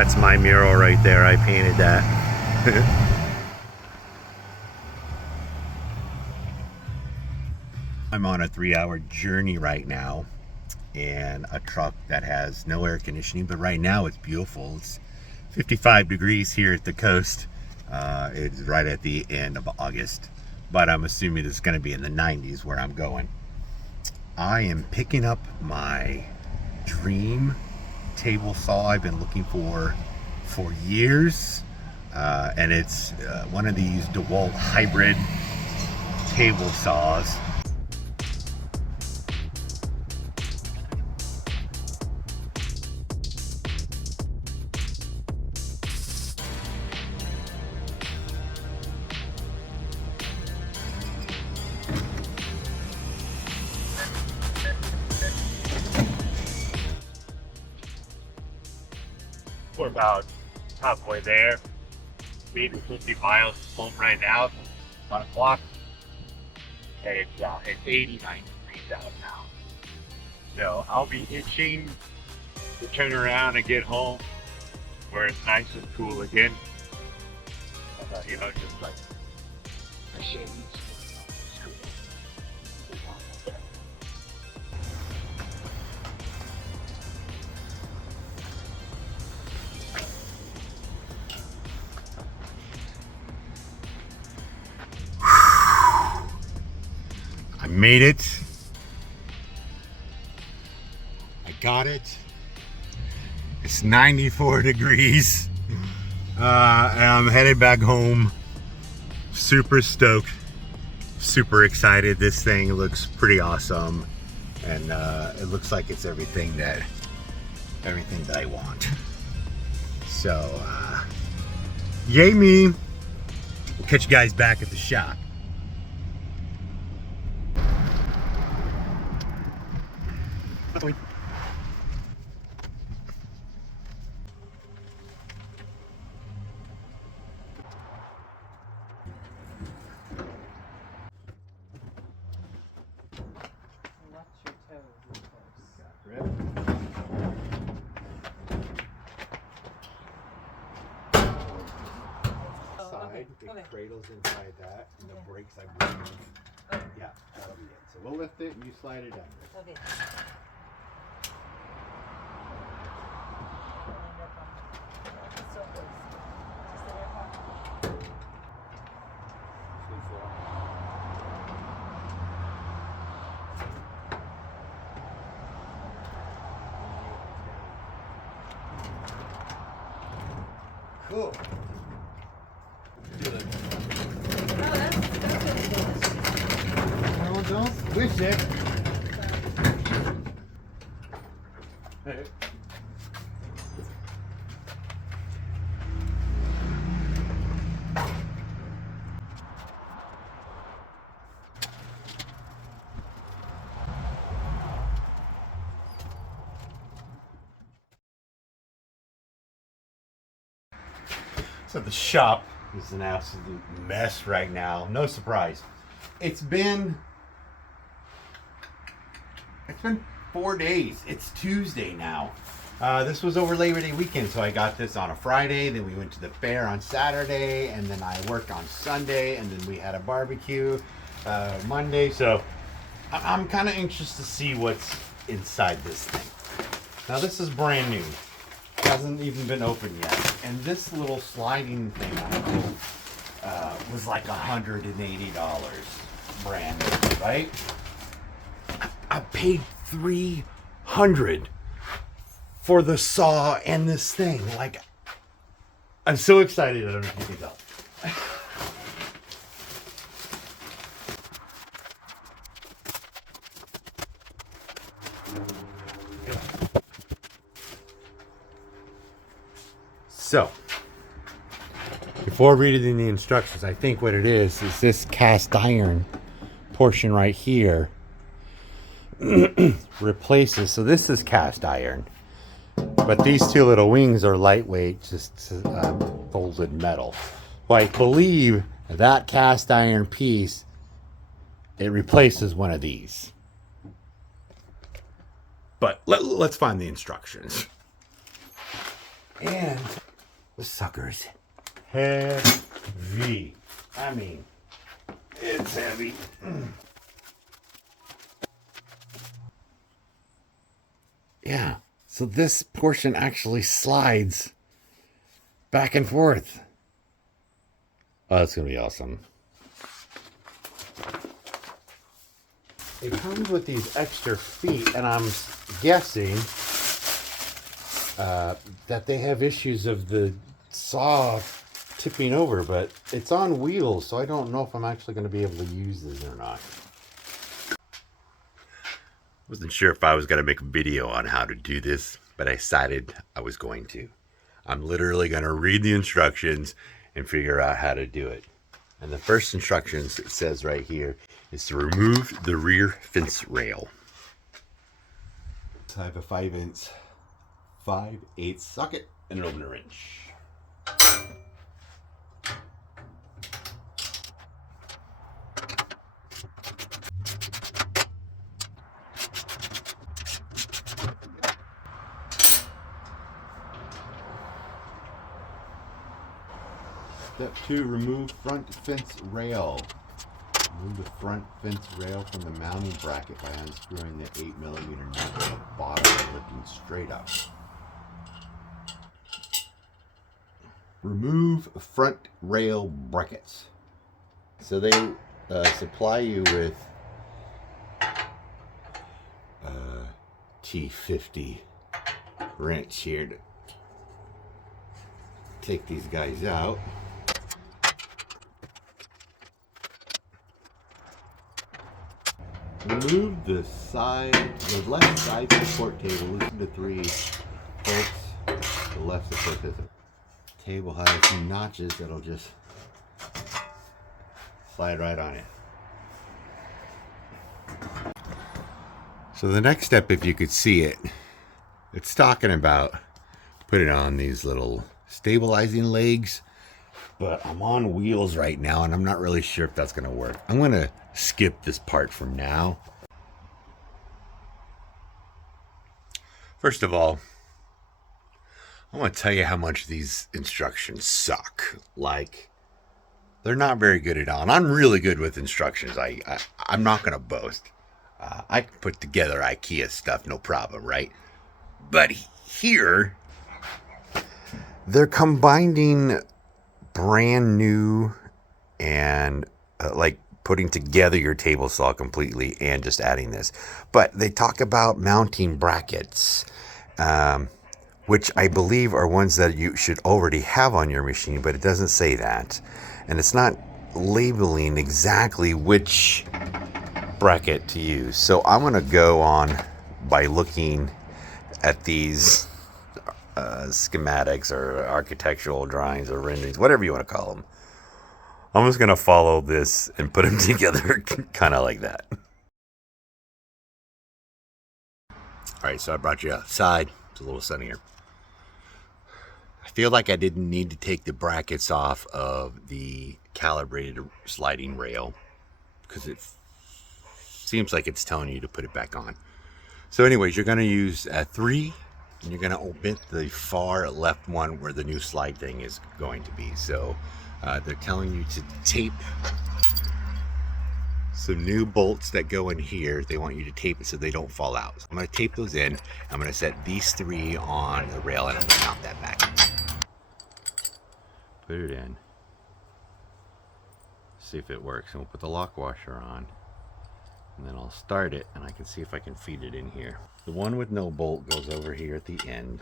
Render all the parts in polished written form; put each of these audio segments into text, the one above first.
That's my mural right there. I painted that. I'm on a 3-hour journey right now in a truck that has no air conditioning, but right now it's beautiful. It's 55 degrees here at the coast. It's right at the end of August, but I'm assuming it's going to be in the 90s where I'm going. I am picking up my dream table saw I've been looking for years, and it's one of these DeWALT hybrid table saws. We're about halfway there. Maybe 50 miles home right now. 1 o'clock. And it's 89 degrees out now. So I'll be itching to turn around and get home where it's nice and cool again. You know, just like I should. I made it. I got it. It's 94 degrees. And I'm headed back home. Super stoked. Super excited. This thing looks pretty awesome. And it looks like it's everything that I want. So yay me. We'll catch you guys back at the shop. Bye. The cradle's inside that, and the brakes I believe. Yeah, that'll be it. So we'll lift it and you slide it down. Okay. Cool. No, don't wish it. Hey. So the shop is an absolute mess right now. No surprise. It's been 4 days. It's Tuesday now. This was over Labor Day weekend, so I got this on a Friday. Then we went to the fair on Saturday, and then I worked on Sunday, and then we had a barbecue Monday. So I'm kind of anxious to see what's inside this thing. Now this is brand new. Hasn't even been opened yet, and this little sliding thing was like $180 brand new, right? I paid $300 for the saw and this thing. Like, I'm so excited. I don't know if you can tell. So, before reading the instructions, I think what it is this cast iron portion right here replaces. So this is cast iron, but these two little wings are lightweight, just folded metal. Well, I believe that cast iron piece, it replaces one of these. But let's find the instructions. And the sucker's heavy. I mean, it's heavy. Yeah, so this portion actually slides back and forth. Oh, that's gonna be awesome. It comes with these extra feet, and I'm guessing that they have issues of the saw tipping over, but it's on wheels, so I don't know if I'm actually going to be able to use this or not. Wasn't sure if I was going to make a video on how to do this, but I decided I was going to. I'm literally going to read the instructions and figure out how to do it. And the first instructions it says right here is to remove the rear fence rail. I have a 5/8 socket and an opener wrench. Step 2, remove front fence rail. Remove the front fence rail from the mounting bracket by unscrewing the 8mm nut at the bottom and lifting straight up. Remove front rail brackets. So they supply you with T50 wrench here to take these guys out. Remove the left side support table. Listen to 3 bolts. The left support system. Table has some notches that'll just slide right on it. So the next step, if you could see it, it's talking about putting on these little stabilizing legs, but I'm on wheels right now and I'm not really sure if that's going to work. I'm going to skip this part for now. First of all, I want to tell you how much these instructions suck. Like, they're not very good at all. And I'm really good with instructions. I'm not going to boast. I can put together IKEA stuff, no problem, right? But here, they're combining brand new and like putting together your table saw completely and just adding this. But they talk about mounting brackets, which I believe are ones that you should already have on your machine, but it doesn't say that. And it's not labeling exactly which bracket to use. So I'm going to go on by looking at these schematics or architectural drawings or renderings, whatever you want to call them. I'm just going to follow this and put them together kind of like that. All right, so I brought you outside. It's a little sunnier. I feel like I didn't need to take the brackets off of the calibrated sliding rail because it seems like it's telling you to put it back on. So anyways, you're going to use 3, and you're going to omit the far left one where the new slide thing is going to be. So they're telling you to tape some new bolts that go in here. They want you to tape it so they don't fall out. So I'm going to tape those in. I'm going to set these 3 on the rail, and I'm going to mount that back. Put it in. See if it works. And we'll put the lock washer on. And then I'll start it, and I can see if I can feed it in here. The one with no bolt goes over here at the end.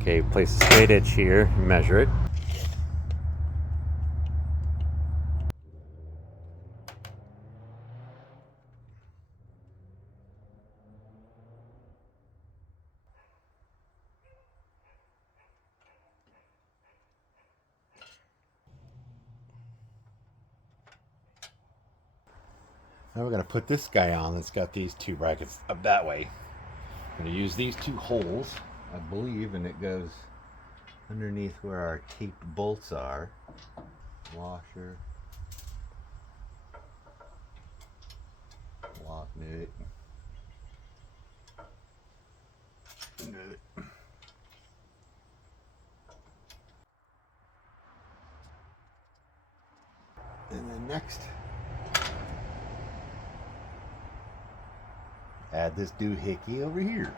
Okay, place a straight edge here, measure it. Now we're going to put this guy on that's got these two brackets up that way. I'm going to use these two holes, I believe, and it goes underneath where our taped bolts are. Washer. Lock nut. And then next, add this doohickey over here.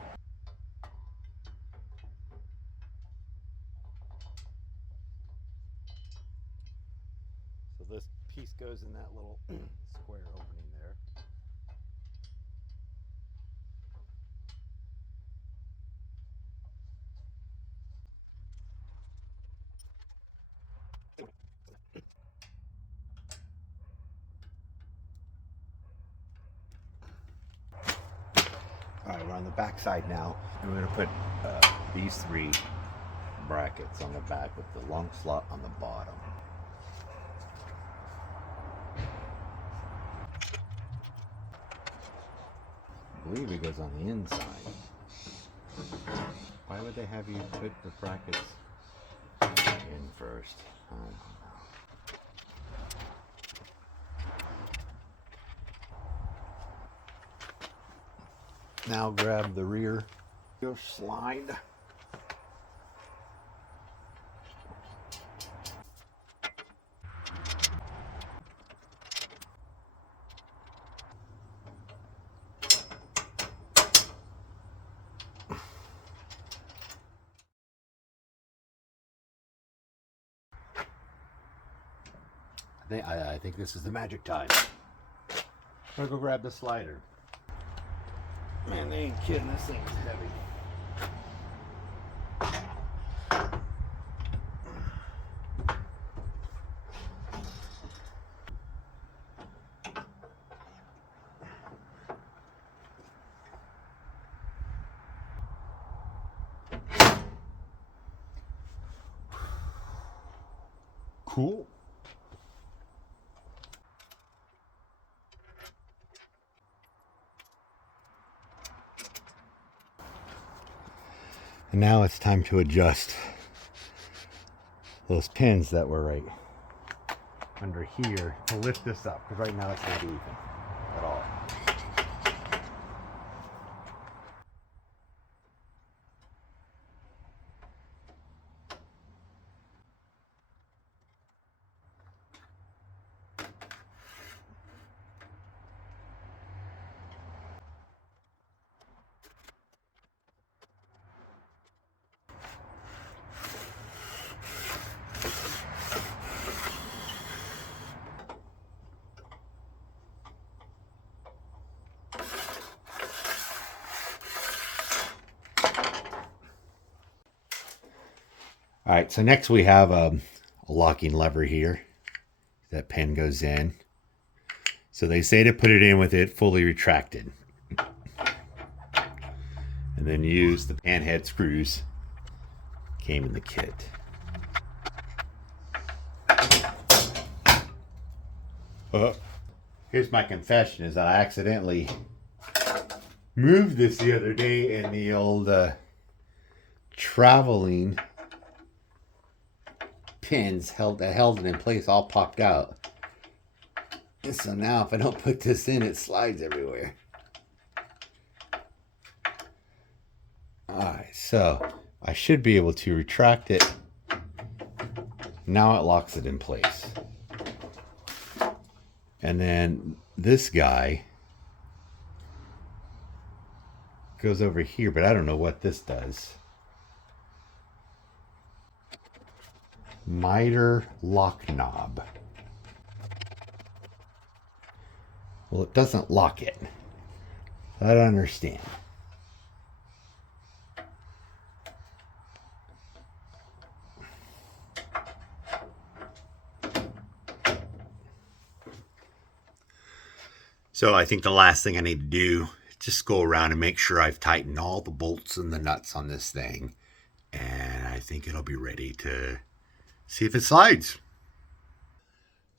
So this piece goes in that little square opening there. All right, we're on the back side now, and we're going to put these three brackets on the back with the long slot on the bottom. I believe it goes on the inside. Why would they have you put the brackets in first? I don't know. Now grab the rear slide. I think this is the magic time. I'm gonna go grab the slider. Man, they ain't kidding, this thing's heavy. Cool. And now it's time to adjust those pins that were right under here to lift this up, because right now it's not even at all. All right, so next we have a locking lever here. That pin goes in. So they say to put it in with it fully retracted. And then use the pan head screws. Came in the kit. Here's my confession, is that I accidentally moved this the other day, and the old traveling pins that held it in place all popped out. And so now if I don't put this in, it slides everywhere. Alright, so I should be able to retract it. Now it locks it in place. And then this guy goes over here, but I don't know what this does. Miter lock knob. Well, it doesn't lock it. I don't understand. So I think the last thing I need to do is just go around and make sure I've tightened all the bolts and the nuts on this thing. And I think it'll be ready to see if it slides.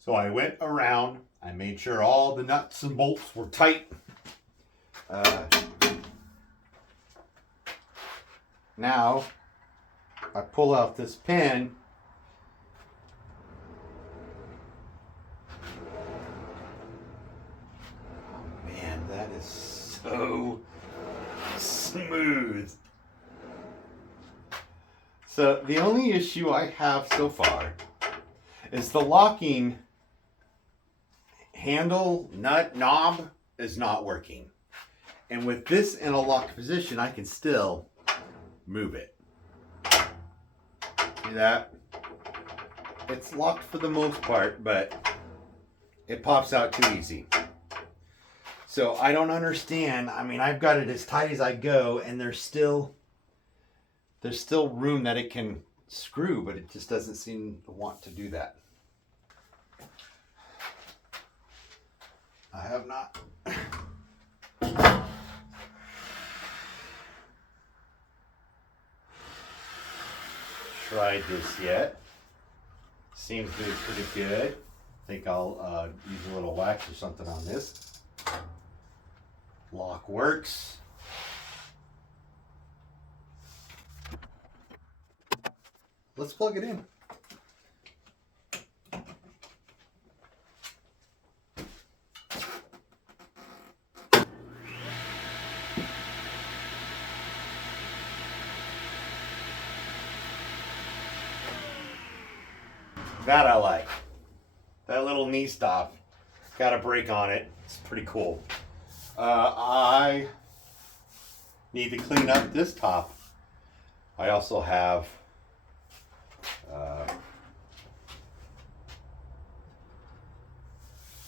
So I went around, I made sure all the nuts and bolts were tight. Now I pull out this pin. Oh man, that is so smooth. So the only issue I have so far is the locking handle, nut, knob is not working. And with this in a locked position, I can still move it. See that? It's locked for the most part, but it pops out too easy. So I don't understand. I mean, I've got it as tight as I go, and there's still room that it can screw, but it just doesn't seem to want to do that. I have not tried this yet. Seems to be pretty good. I think I'll use a little wax or something on this. Lock works. Let's plug it in. That I like. That little knee stop. Got a brake on it. It's pretty cool. I need to clean up this top. I also have the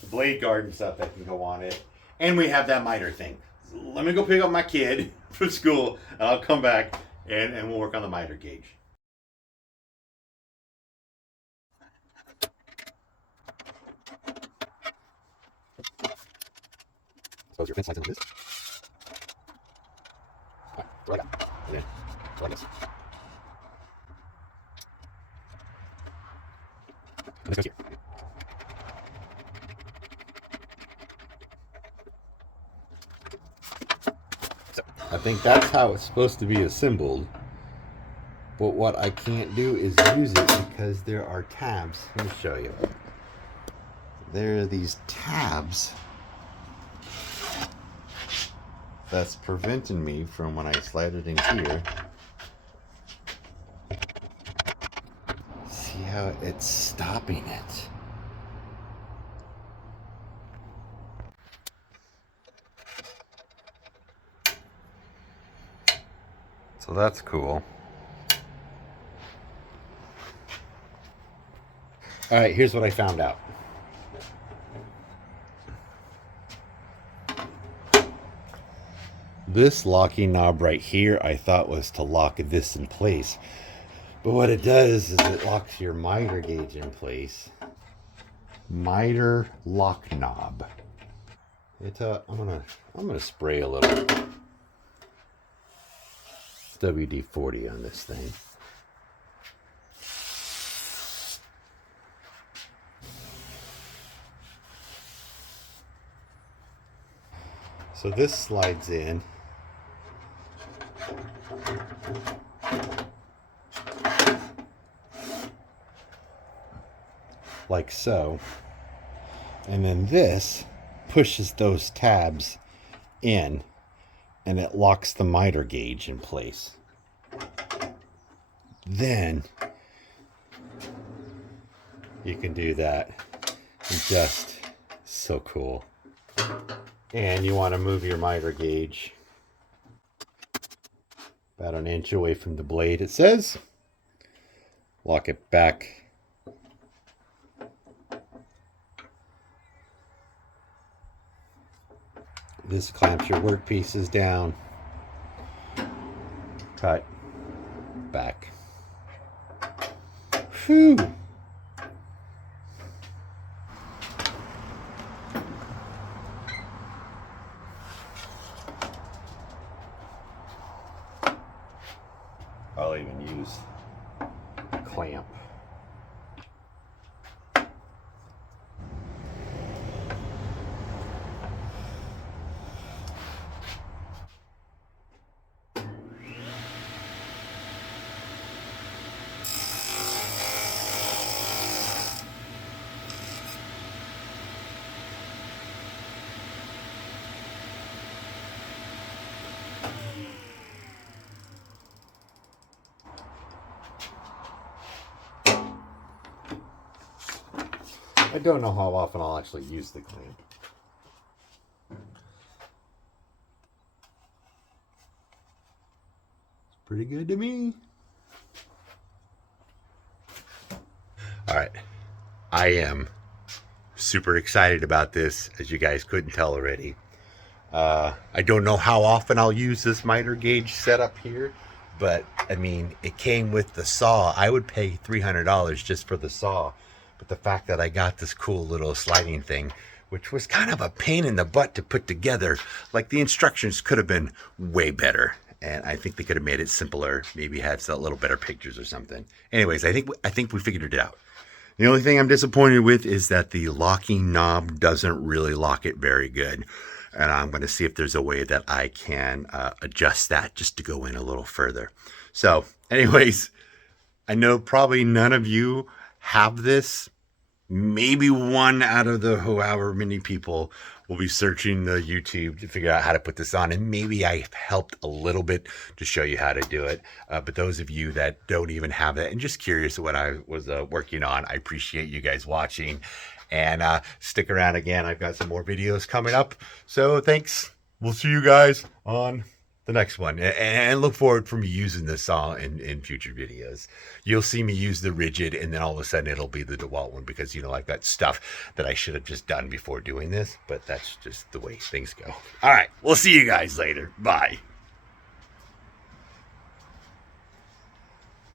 blade guard and stuff that can go on it. And we have that miter thing. Let me go pick up my kid from school, and I'll come back and we'll work on the miter gauge. So your pin slides into this. Alright, so I got. And then like this. And this goes here. So I think that's how it's supposed to be assembled. But what I can't do is use it because there are tabs. Let me show you. There are these tabs that's preventing me from, when I slide it in here, see how it's stopping it. So that's cool. All right, here's what I found out. This locking knob right here I thought was to lock this in place. But what it does is it locks your miter gauge in place. Miter lock knob. I'm gonna spray a little WD-40 on this thing. So this slides in. Like so. And then this pushes those tabs in and it locks the miter gauge in place. Then you can do that. Just so cool. And you want to move your miter gauge about an inch away from the blade, it says. Lock it back. This clamps your workpieces down. Cut. Back. Whew. I'll even use a clamp. I don't know how often I'll actually use the clamp. It's pretty good to me. All right, I am super excited about this, as you guys couldn't tell already. I don't know how often I'll use this miter gauge setup here, but I mean, it came with the saw. I would pay $300 just for the saw, but the fact that I got this cool little sliding thing, which was kind of a pain in the butt to put together, like the instructions could have been way better. And I think they could have made it simpler, maybe had a little better pictures or something. Anyways, I think we figured it out. The only thing I'm disappointed with is that the locking knob doesn't really lock it very good. And I'm going to see if there's a way that I can adjust that just to go in a little further. So anyways, I know probably none of you have this. Maybe one out of the however many people will be searching the YouTube to figure out how to put this on. And maybe I've helped a little bit to show you how to do it. But those of you that don't even have it and just curious what I was working on, I appreciate you guys watching. And stick around again. I've got some more videos coming up. So thanks. We'll see you guys on the next one. And look forward for me using this saw in future videos. You'll see me use the rigid, and then all of a sudden it'll be the DeWALT one, because, you know, I've got stuff that I should have just done before doing this. But that's just the way things go. All right. We'll see you guys later. Bye.